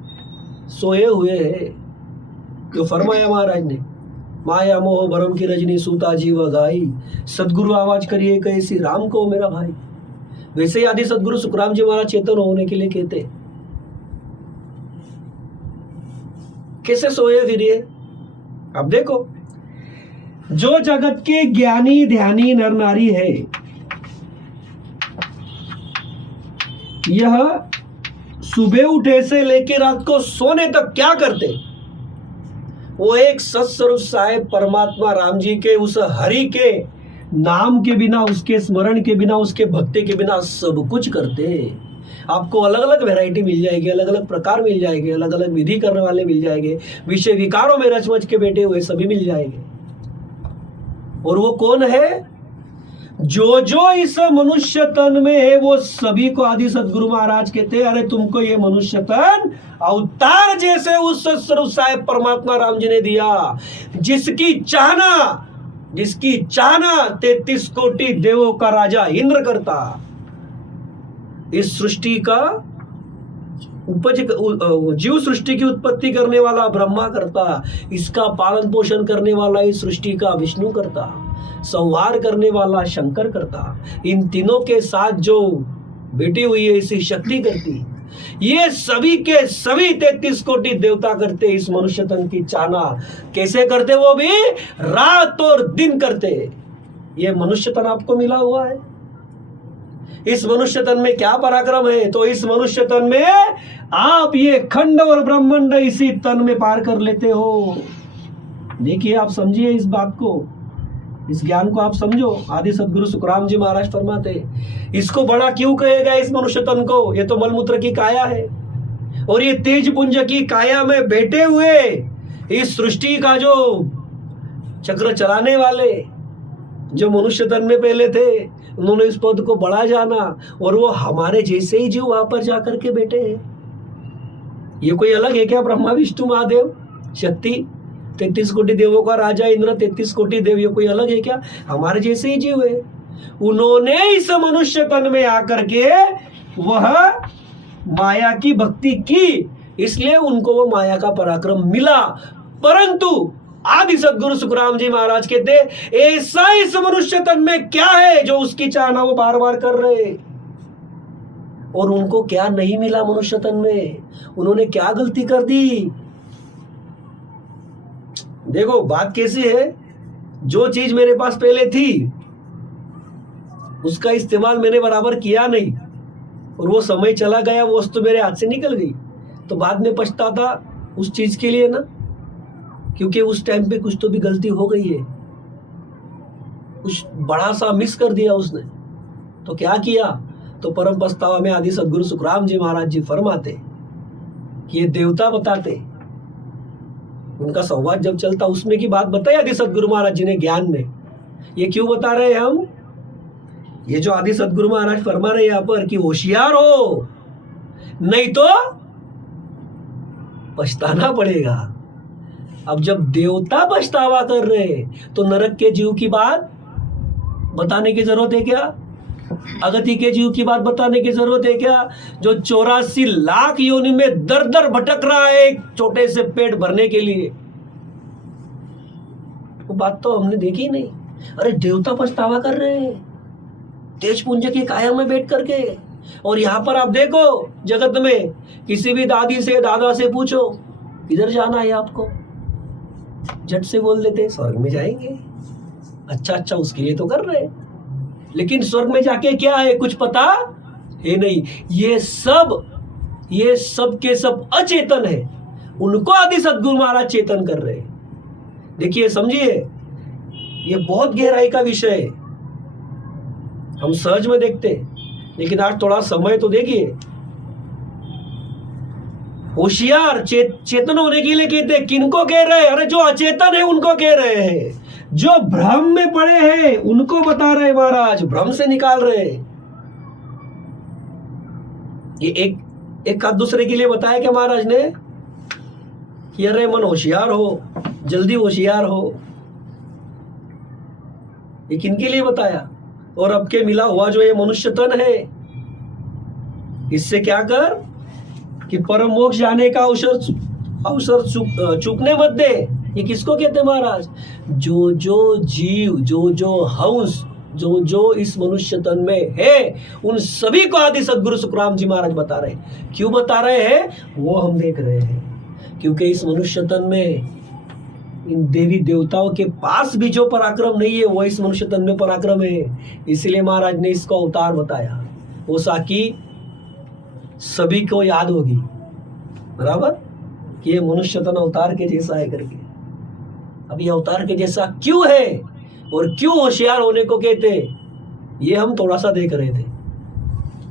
सोए हुए है। जो फरमाया महाराज ने, माया मोह भरम की रजनी सूता जीव गाई, सदगुरु आवाज करिए कैसी राम को मेरा भाई। वैसे ही आदि सदगुरु सुखराम जी महाराज चेतन होने के लिए कहते, कैसे सोए फिर ये? अब देखो, जो जगत के ज्ञानी ध्यानी नर नारी है, यह सुबह उठे से लेकर रात को सोने तक क्या करते? वो एक सत्स्वरूप साहेब परमात्मा राम जी के उस हरि के नाम के बिना, उसके स्मरण के बिना, उसके भक्ति के बिना सब कुछ करते। आपको अलग अलग वैरायटी मिल जाएगी, अलग अलग प्रकार मिल जाएंगे, अलग अलग विधि करने वाले मिल जाएंगे, विषय विकारों में रचमच के बैठे हुए सभी मिल जाएंगे। और वो कौन है? जो जो इस मनुष्य तन में है वो सभी को आदि सदगुरु महाराज कहते हैं, अरे तुमको ये मनुष्य तन अवतार जैसे उस सर्व साहेब परमात्मा राम जी ने दिया, जिसकी चाहना 33 कोटि देवों का राजा इंद्र करता, इस सृष्टि का जीव सृष्टि की उत्पत्ति करने वाला ब्रह्मा करता, इसका पालन पोषण करने वाला इस सृष्टि का विष्णु करता, संहार करने वाला शंकर करता, इन तीनों के साथ जो बैठी हुई है इसी शक्ति करती। ये सभी के सभी 33 कोटि देवता करते इस मनुष्य तन की चाहना। कैसे करते? वो भी रात और दिन करते। ये मनुष्य तन आपको मिला हुआ है। इस मनुष्य तन में क्या पराक्रम है? तो इस मनुष्य तन में आप ये खंड और ब्रह्मांड इसी तन में पार कर लेते हो। देखिए, आप समझिए इस बात को, इस ज्ञान को आप समझो। आदि सदगुरु सुखराम जी महाराज फरमाते, इसको बड़ा क्यों कहेगा इस मनुष्य तन को? ये तो मलमूत्र की काया है, और ये तेज पुंज की काया में बैठे हुए इस सृष्टि का जो चक्र चलाने वाले जो मनुष्य तन में पहले थे, उन्होंने इस पद को बड़ा जाना, और वो हमारे जैसे ही जीव वहां पर जाकर के बैठे हैं। ये कोई अलग है क्या? ब्रह्मा विष्णु महादेव शक्ति 33 कोटि देवों का राजा इंद्र 33 कोटि देव, ये कोई अलग है क्या? हमारे जैसे ही जीव है। उन्होंने इस मनुष्य तन में आकर के वह माया की भक्ति की, इसलिए उनको वो माया का पराक्रम मिला। परंतु आदि सदगुरु सुखराम जी महाराज कहते, ऐसा इस मनुष्य तन में क्या है जो उसकी चाहना वो बार बार कर रहे? और उनको क्या नहीं मिला मनुष्य तन में? उन्होंने क्या गलती कर दी? देखो बात कैसी है, जो चीज मेरे पास पहले थी उसका इस्तेमाल मैंने बराबर किया नहीं, और वो समय चला गया, वो वस्तु मेरे हाथ से निकल गई, तो बाद में पछताता उस चीज के लिए ना, क्योंकि उस टाइम पे कुछ तो भी गलती हो गई है, कुछ बड़ा सा मिस कर दिया उसने। तो क्या किया? तो परम पछतावा में आदि सदगुरु सुखराम जी महाराज जी फरमाते कि ये देवता बताते, उनका संवाद जब चलता उसमें की बात बताई आदि सदगुरु महाराज जी ने ज्ञान में। ये क्यों बता रहे हैं हम? ये जो आदि सदगुरु महाराज फरमा रहे हैं यहाँ पर कि होशियार हो, नहीं तो पछताना पड़ेगा। अब जब देवता पछतावा कर रहे तो नरक के जीव की बात बताने की जरूरत है क्या? अगति के जीव की बात बताने की जरूरत है क्या? जो 84 लाख योनि में दर दर भटक रहा है एक छोटे से पेट भरने के लिए, वो बात तो हमने देखी नहीं। अरे देवता पछतावा कर रहे हैं तेज पुंज की काया में बैठ करके। और यहां पर आप देखो जगत में किसी भी दादी से दादा से पूछो किधर जाना है आपको, झट से बोल देते स्वर्ग में जाएंगे। अच्छा उसके लिए तो कर रहे, लेकिन स्वर्ग में जाके क्या है कुछ पता है नहीं। ये सब के सब अचेतन है, उनको आदि सदगुरु महाराज चेतन कर रहे हैं। देखिए समझिए, ये बहुत गहराई का विषय है, हम सहज में देखते, लेकिन आज थोड़ा समय तो देखिए। होशियार चेतन होने के लिए कहते हैं, किनको कह रहे हैं? अरे जो अचेतन है उनको कह रहे हैं। जो भ्रम में पड़े हैं उनको बता रहे महाराज, भ्रम से निकाल रहे। ये एक का दूसरे के लिए बताया क्या महाराज ने कि अरे मन होशियार हो, जल्दी होशियार हो। ये किनके लिए बताया? और अब के मिला हुआ जो ये मनुष्य तन है, इससे क्या कर कि परम मोक्ष जाने का अवसर चूकने मत दे। ये किसको कहते हैं महाराज? जो जो जीव, जो जो हंस, जो जो इस मनुष्य तन में है, उन सभी को आदि सदगुरु सुखराम जी महाराज बता रहे हैं। क्यों बता रहे हैं वो हम देख रहे हैं, क्योंकि इस मनुष्य तन में इन देवी देवताओं के पास भी जो पराक्रम नहीं है वो इस मनुष्य तन में पराक्रम है। इसलिए महाराज ने इसको अवतार बताया। वो साकी सभी को याद होगी बराबर कि ये मनुष्य तन अवतार के जैसा है करके। अब ये अवतार के जैसा क्यों है और क्यों होशियार होने को कहते, ये हम थोड़ा सा देख रहे थे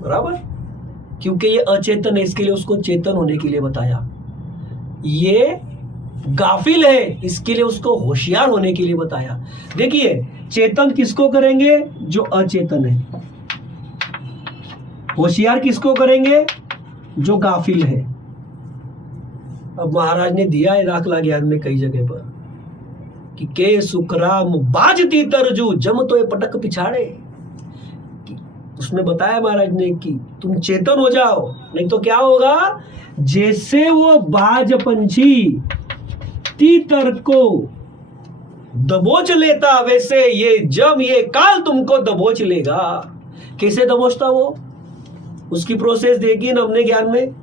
बराबर, क्योंकि ये अचेतन है, इसके लिए उसको चेतन होने के लिए बताया। ये गाफिल है, इसके लिए उसको होशियार होने के लिए बताया। देखिए, चेतन किसको करेंगे? जो अचेतन है। होशियार किसको करेंगे? जो गाफिल है। अब महाराज ने दिया है दाखला ज्ञान में कई जगह पर कि के सुखराम बाजती तरजू जम तो ये पटक पिछाड़े। उसमें बताया महाराज ने कि तुम चेतन हो जाओ, नहीं तो क्या होगा? जैसे वो बाज पंछी तीतर को दबोच लेता, वैसे ये जम, ये काल तुमको दबोच लेगा। कैसे दबोचता वो? उसकी प्रोसेस देखी ना हमने ज्ञान में,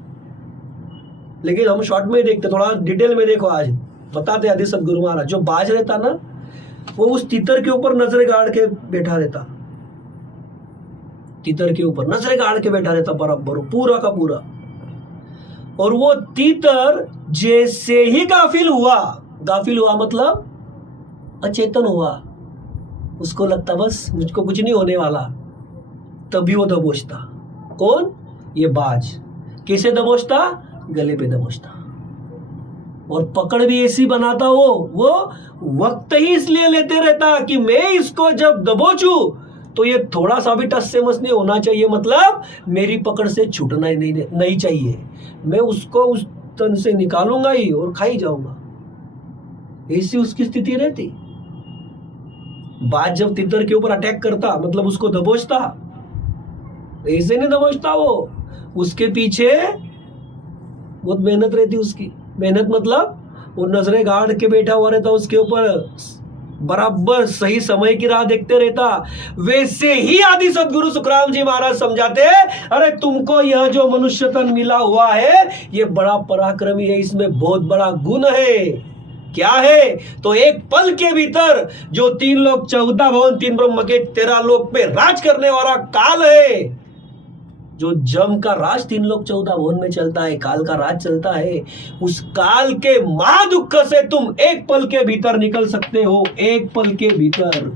लेकिन हम शॉर्ट में देखते, थोड़ा डिटेल में देखो। आज बताते आदि सदगुरु महाराज, जो बाज रहता ना, वो उस तीतर के ऊपर नजरें गाड़ के बैठा रहता। तीतर के ऊपर नजरें गाड़ के बैठा रहता बराबर, पूरा का पूरा। और वो तीतर जैसे ही गाफिल हुआ मतलब अचेतन हुआ, उसको लगता बस मुझको कुछ नहीं होने वाला, तभी वो दबोचता। कौन? ये बाज। कैसे दबोचता? गले पे दबोचता। और पकड़ भी ऐसी बनाता वो वक्त ही इसलिए लेते रहता कि मैं इसको जब दबोचूं तो ये थोड़ा सा भी टस से मस नहीं होना चाहिए, मतलब मेरी पकड़ से छूटना ही नहीं चाहिए। मैं उसको उस तन से निकालूंगा ही और खा ही जाऊंगा। ऐसी उसकी स्थिति रहती। बाज जब तितर के ऊपर अटैक करता मतलब उसको दबोचता, ऐसे नहीं दबोचता वो, उसके पीछे बहुत मेहनत रहती उसकी। मेहनत मतलब वो नजरें गाड़ के बैठा हुआ रहता उसके ऊपर, बराबर सही समय की राह देखते रहता। वैसे ही आदि सदगुरु सुखराम जी महाराज समझाते, अरे तुमको यह जो मनुष्य तन मिला हुआ है ये बड़ा पराक्रमी है, इसमें बहुत बड़ा गुण है। क्या है? तो एक पल के भीतर जो 3 लोक 14 भवन 3 ब्रह्म के 13 लोक पे राज करने वाला काल है, जो जम का राज 3 लोक 14 भवन में चलता है, काल का राज चलता है, उस काल के महादुख से तुम एक पल के भीतर निकल सकते हो, एक पल के भीतर।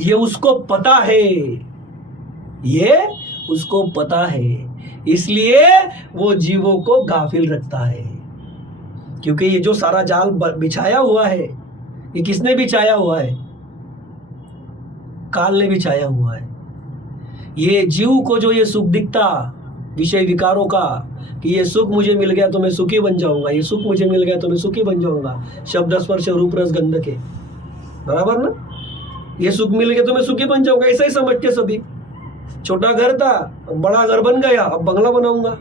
ये उसको पता है, ये उसको पता है, इसलिए वो जीवों को गाफिल रखता है। क्योंकि ये जो सारा जाल बिछाया हुआ है, ये किसने बिछाया हुआ है? काल ने बिछाया हुआ है। ये जीव को जो ये सुख दिखता विषय विकारों का, कि ये सुख मुझे मिल गया तो मैं सुखी बन जाऊंगा, ये सुख मुझे मिल गया तो मैं सुखी बन जाऊंगा, शब्द स्पर्श रूप रस गंध के, बराबर ना? ये सुख मिल गया तो मैं सुखी बन जाऊंगा, ऐसा ही समझते सभी। छोटा घर था, अब बड़ा घर बन गया, अब बंगला बनाऊंगा।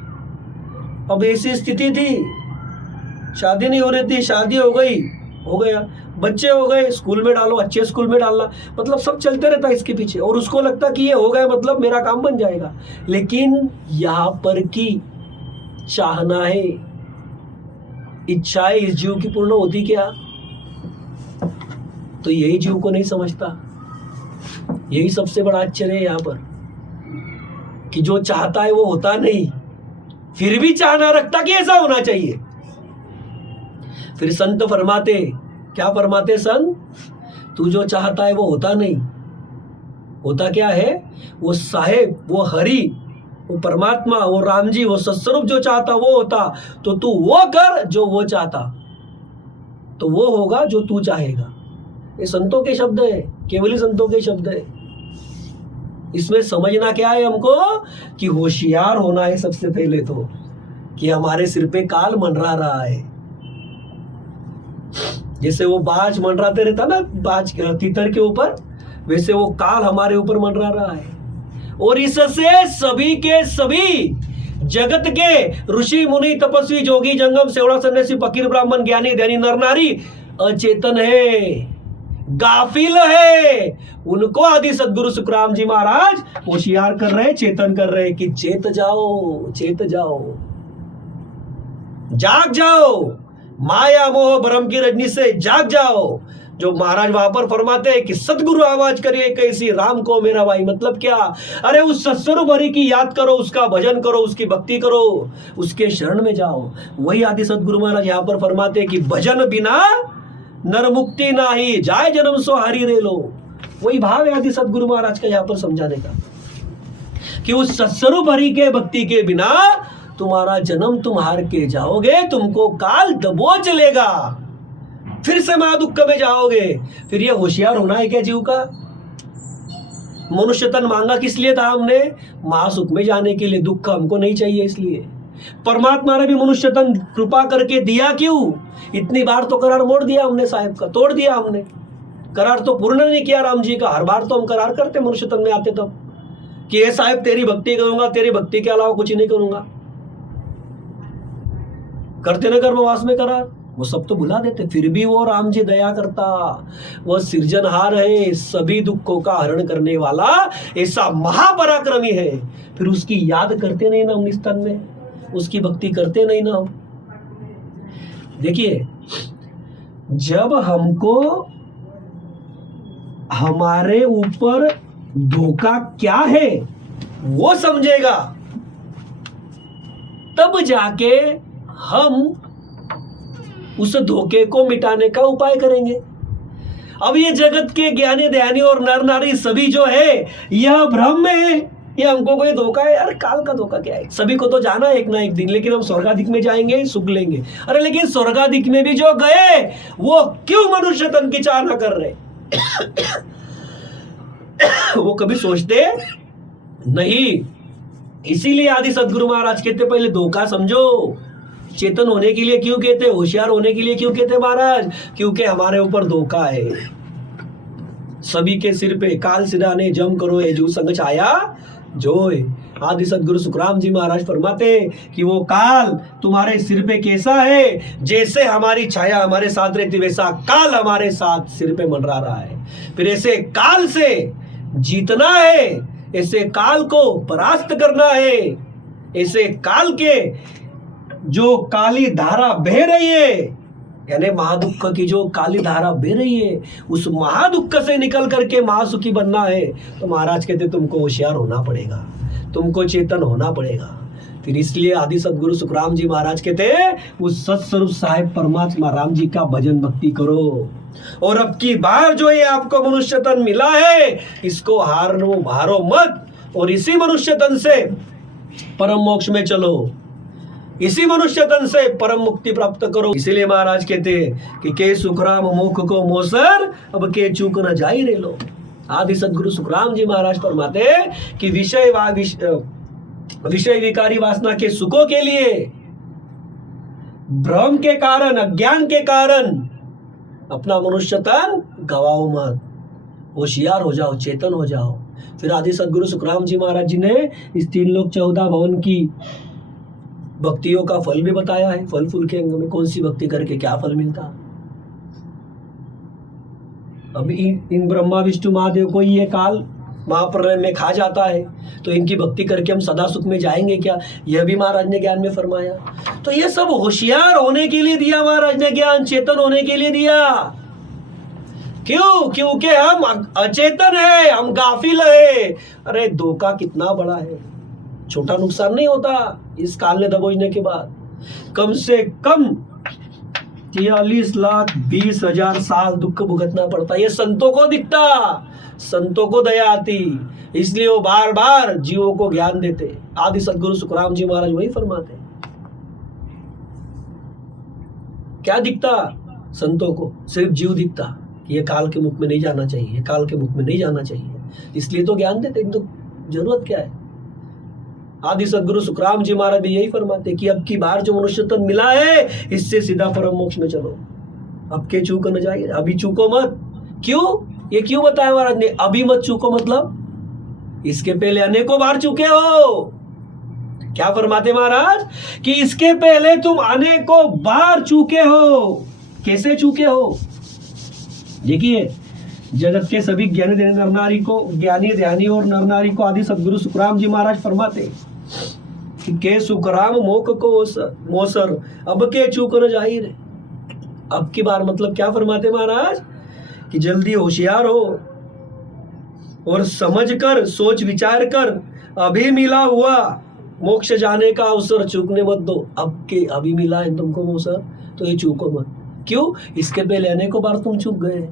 अब ऐसी स्थिति थी, शादी नहीं हो रही थी, शादी हो गई, हो गया, बच्चे हो गए, स्कूल में डालो, अच्छे स्कूल में डालना, मतलब सब चलते रहता है इसके पीछे। और उसको लगता कि ये हो गया मतलब मेरा काम बन जाएगा। लेकिन यहाँ पर की चाहना है, इच्छाएं इस जीव की पूर्ण होती क्या? तो यही जीव को नहीं समझता। यही सबसे बड़ा आश्चर्य है यहाँ पर, कि जो चाहता है वो होता नहीं, फिर भी चाहना रखता कि ऐसा होना चाहिए। फिर संत फरमाते, क्या फरमाते संत? तू जो चाहता है वो होता नहीं, होता क्या है? वो साहेब, वो हरि, वो परमात्मा, वो राम जी, वो सत्स्वरूप जो चाहता वो होता। तो तू वो कर जो वो चाहता, तो वो होगा जो तू चाहेगा। ये संतों के शब्द है, केवली संतों के शब्द है। इसमें समझना क्या है हमको? कि होशियार होना है सबसे पहले तो, कि हमारे सिर पे काल मंडरा रहा है। जैसे वो बाज मंडराते रहता ना, बाज तीतर के ऊपर, वैसे वो काल हमारे ऊपर मंडरा रहा है। और इससे सभी के सभी जगत के ऋषि मुनि तपस्वी जोगी जंगम सेवड़ा सन्यासी फकीर ब्राह्मण ज्ञानी ध्यानी नर नारी अचेतन है, गाफिल है। उनको आदि सदगुरु सुखराम जी महाराज होशियार कर रहे, चेतन कर रहे कि चेत जाओ, चेत जाओ, जाग जाओ, माया मोह भ्रम की रजनी से जाग जाओ। जो महाराज वहां पर फरमाते हैं कि सदगुरु आवाज करिए कैसी राम को मेरा भाई। मतलब क्या? अरे उस सत्स्वरूप हरि की याद करो, उसका भजन करो, उसकी भक्ति करो, उसके शरण में जाओ। वही आदि सदगुरु महाराज यहाँ पर फरमाते हैं कि भजन बिना नर मुक्ति नाही, जाय जन्म सो हरि रे लो। वही भाव है आदि सदगुरु महाराज का यहाँ पर समझाने का, कि उस सत्स्वरूप हरि के भक्ति के बिना तुम्हारा जन्म तुम हार के जाओगे, तुमको काल दबोच लेगा। फिर से महादुख में जाओगे। फिर ये होशियार होना है क्या जीव का? मनुष्य तन मांगा किस लिए था हमने? महासुख में जाने के लिए। दुख हमको नहीं चाहिए इसलिए। परमात्मा ने भी मनुष्य तन कृपा करके दिया क्यों? इतनी बार तो करार मोड़ दिया हमने साहेब का, तोड़ दिया हमने। करार तो पूर्ण नहीं किया राम जी का। हर बार तो हम करार करते मनुष्य तन में आते तब कि ये साहेब तेरी भक्ति करूंगा, तेरी भक्ति के अलावा कुछ नहीं करूंगा। करते ना गर्भवास में करार, वो सब तो भुला देते। फिर भी वो राम जी दया करता। वह सृजनहार है, सभी दुखों का हरण करने वाला ऐसा महापराक्रमी है। फिर उसकी याद करते नहीं ना हम इस तन में, उसकी भक्ति करते नहीं ना हम। देखिए, जब हमको हमारे ऊपर धोखा क्या है वो समझेगा, तब जाके हम उस धोखे को मिटाने का उपाय करेंगे। अब ये जगत के ज्ञानी ध्यानी और नर नारी सभी जो है यह भ्रम है, ये हमको कोई धोखा है। यार काल का धोखा क्या है? सभी को तो जाना है एक ना एक दिन, लेकिन हम स्वर्गाधिक में जाएंगे, सुख लेंगे। अरे लेकिन स्वर्गाधिक में भी जो गए वो क्यों मनुष्य तन की चाहना कर रहे? वो कभी सोचते नहीं। इसीलिए आदि सदगुरु महाराज कहते पहले धोखा समझो। चेतन होने के लिए क्यों कहते? होशियार होने के लिए क्यों कहते महाराज? क्योंकि हमारे ऊपर धोखा है। सभी के सिर पे काल सिराने जम करो ये जू संग छाया जोय। आदि सदगुरु सुखराम जी महाराज फरमाते कि वो काल तुम्हारे सिर पे कैसा है, जैसे हमारी छाया हमारे साथ रहती वैसा काल हमारे साथ सिर पे मंडरा रहा है। फिर ऐसे काल से जीतना है, ऐसे काल को परास्त करना है। ऐसे काल के जो काली धारा बह रही है, यानी महादुख की जो काली धारा बह रही है, उस महादुख से निकल करके महासुखी बनना है। तो महाराज कहते तुमको होशियार होना पड़ेगा, तुमको चेतन होना पड़ेगा। फिर इसलिए आदि सदगुरु सुखराम जी महाराज कहते उस सत्स्वरूप साहेब परमात्मा राम जी का भजन भक्ति करो। और अब की बार जो ये आपको मनुष्य तन मिला है, इसको हारो मत, और इसी मनुष्य तन से परम मोक्ष में चलो, इसी मनुष्य तन से परम मुक्ति प्राप्त करो। इसीलिए महाराज कहते कि के सुखराम मुख को मोसर, अब के चूक न जाई रे लो। आदि सदगुरु सुखराम जी महाराज फरमाते कि विषय विकारी वासना के सुखों के लिए भ्रम के कारण, अज्ञान के कारण अपना मनुष्य तन गवाओ मत, होशियार हो जाओ, चेतन हो जाओ। फिर आदि सदगुरु सुखराम जी महाराज जी ने इस 3 लोक 14 भवन की भक्तियों का फल भी बताया है। फल फूल के अंग में कौन सी भक्ति करके क्या फल मिलता। अब इन ब्रह्मा विष्णु महादेव को ये काल महाप्रलय में खा जाता है, तो इनकी भक्ति करके हम सदा सुख में जाएंगे क्या? यह भी महाराज ने ज्ञान में फरमाया। तो ये सब होशियार होने के लिए दिया महाराज ने ज्ञान, चेतन होने के लिए दिया। क्यों? क्योंकि हम अचेतन है, हम गाफिल है। अरे धोखा कितना बड़ा है, छोटा नुकसान नहीं होता इस काल ने दबोचने के बाद। कम से कम 43,20,000 साल दुख भुगतना पड़ता। ये संतों को दिखता, संतों को दया आती, इसलिए वो बार बार जीवों को ज्ञान देते। आदि सदगुरु सुखराम जी महाराज वही फरमाते। क्या दिखता संतों को? सिर्फ जीव दिखता कि ये काल के मुख में नहीं जाना चाहिए, काल के मुख में नहीं जाना चाहिए, इसलिए तो ज्ञान देते। तो जरूरत क्या है? आदि सदगुरु सुखराम जी महाराज भी यही फरमाते कि अब की बार जो मनुष्य तन मिला है, इससे सीधा परम मोक्ष में चलो, अब के चूक न जाइए, अभी चूको मत। क्यों? ये क्यों बताया महाराज ने? अभी मत चूको मतलब इसके पहले अनेकों बार चूके हो। क्या फरमाते महाराज कि इसके पहले तुम अनेकों बार चूके हो। कैसे चूके हो? देखिए, जगत के सभी ज्ञानी नरनारी को, ज्ञानी ध्यानी और नरनारी को आदि सदगुरु सुखराम जी महाराज फरमाते कि के सुखराम मोख को मोसर, अब के चूक न जाहिर। अब की बार मतलब क्या फरमाते महाराज कि जल्दी होशियार हो और समझकर, सोच विचार कर, अभी मिला हुआ मोक्ष जाने का अवसर चूकने मत दो। अब के अभी मिला है तुमको मोसर, तो ये चूको मत। क्यों? इसके पहले अनेकों बार तुम चूक गए।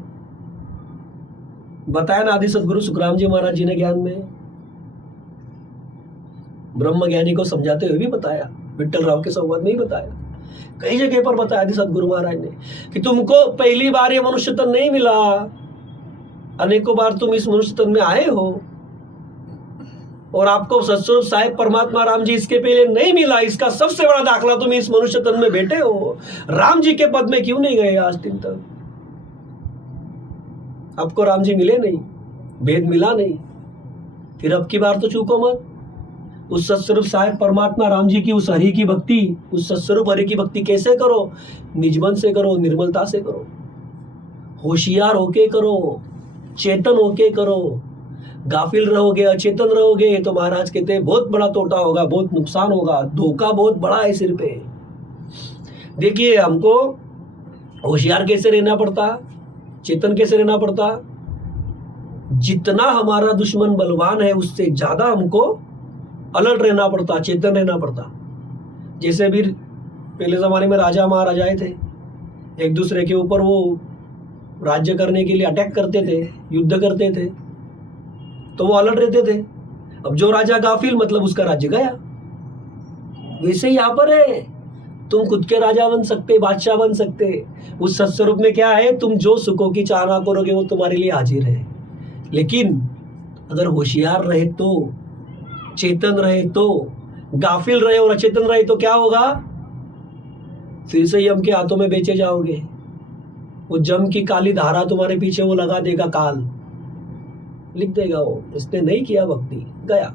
बताया ना आदि सदगुरु सुखराम जी महाराज जी ने ज्ञान में, ब्रह्म ज्ञानी को समझाते हुए भी बताया, विट्ठल राव के संवाद में ही बताया कई जगह पर बताया आदि सदगुरु महाराज ने कि तुमको पहली बार ये मनुष्य तन नहीं मिला, अनेकों बार तुम इस मनुष्य तन में आए हो, और आपको सत्स्वरूप साहेब परमात्मा राम जी इसके पहले नहीं मिला। इसका सबसे बड़ा दाखला तुम इस मनुष्य तन में बैठे हो। राम जी के पद में क्यों नहीं गए आज दिन तक? आपको राम जी मिले नहीं, भेद मिला नहीं, फिर अब की बार तो चूको मत। उस सत्स्वरूप साहेब परमात्मा राम जी की उस हरि की भक्ति, उस सत्स्वरूप हरि की भक्ति कैसे करो? निजमन से करो, निर्मलता से करो, होशियार होके करो, चेतन होके करो। गाफिल रहोगे, अचेतन रहोगे तो महाराज कहते हैं बहुत बड़ा तोटा होगा, बहुत नुकसान होगा, धोखा बहुत बड़ा है सिर पे। देखिए, हमको होशियार कैसे रहना पड़ता, चेतन कैसे रहना पड़ता? जितना हमारा दुश्मन बलवान है उससे ज्यादा हमको अलर्ट रहना पड़ता, चेतन रहना पड़ता। जैसे भी पहले जमाने में राजा महाराजाएं थे, एक दूसरे के ऊपर वो राज्य करने के लिए अटैक करते थे, युद्ध करते थे, तो वो अलर्ट रहते थे। अब जो राजा गाफिल, मतलब उसका राज्य गया। वैसे यहाँ पर है, तुम खुद के राजा बन सकते, बादशाह बन सकते। उस सत्स्वरूप में क्या है? तुम जो सुखों की चाहना करोगे वो तुम्हारे लिए हाजिर है। लेकिन अगर होशियार रहे तो, चेतन रहे तो, गाफिल रहे और अचेतन रहे तो क्या होगा? फिर से यम के हाथों में बेचे जाओगे। वो जम की काली धारा तुम्हारे पीछे वो लगा देगा, काल लिख देगा वो, इसने नहीं किया भक्ति, गया।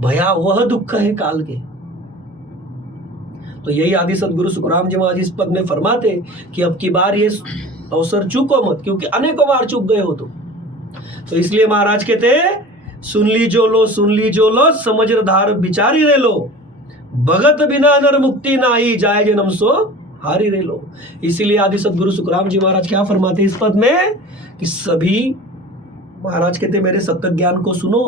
भयावह दुख है काल के। तो यही आदि सदगुरु सुखराम जी महाराज इस पद में फरमाते कि अब की बार ये अवसर चूको मत, क्योंकि अनेकों बार चूक गए हो तुम। तो इसलिए महाराज कहते सुन ली जो लो, सुन ली जो लो, समझदार बिचारी रे लो, भगत बिना नर मुक्ति नाई, जाए जन्म सो हारी रे लो। इसीलिए आदि सदगुरु सुखराम जी महाराज क्या फरमाते इस पद में कि सभी, महाराज कहते मेरे सत्य ज्ञान को सुनो,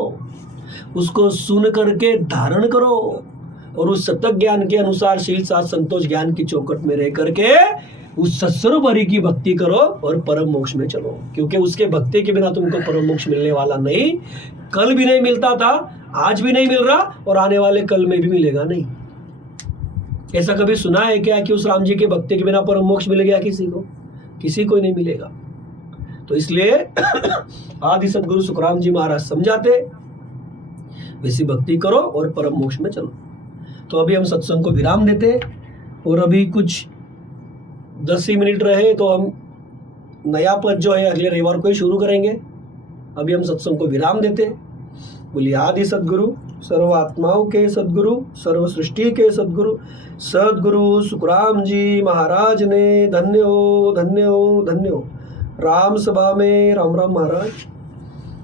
उसको सुन करके धारण करो, और उस सत्य ज्ञान के अनुसार शील साथ संतोष ज्ञान की चौकट में रह करके उस सत्स्वरूप हरि की भक्ति करो और परम मोक्ष में चलो। क्योंकि उसके भक्ति के बिना तुमको परम मोक्ष मिलने वाला नहीं, कल भी नहीं मिलता था, आज भी नहीं मिल रहा, और आने वाले कल में भी मिलेगा नहीं। ऐसा कभी सुना है क्या कि उस राम जी के भक्ति के बिना परम मोक्ष मिल गया किसी को? किसी को नहीं मिलेगा। तो इसलिए आदि सदगुरु सुखराम जी महाराज समझाते वैसी भक्ति करो और परम मोक्ष में चलो। तो अभी हम सत्संग को विराम देते, और अभी कुछ 10 ही मिनट रहे तो हम नया पद जो है अगले रविवार को ही शुरू करेंगे। अभी हम सत्संग को विराम देते। बोलिए आदि सदगुरु, सर्व आत्माओं के सदगुरु, सर्व सृष्टि के सदगुरु, सदगुरु सुखराम जी महाराज ने धन्य हो, धन्य हो, धन्य हो। राम सभा में राम राम महाराज।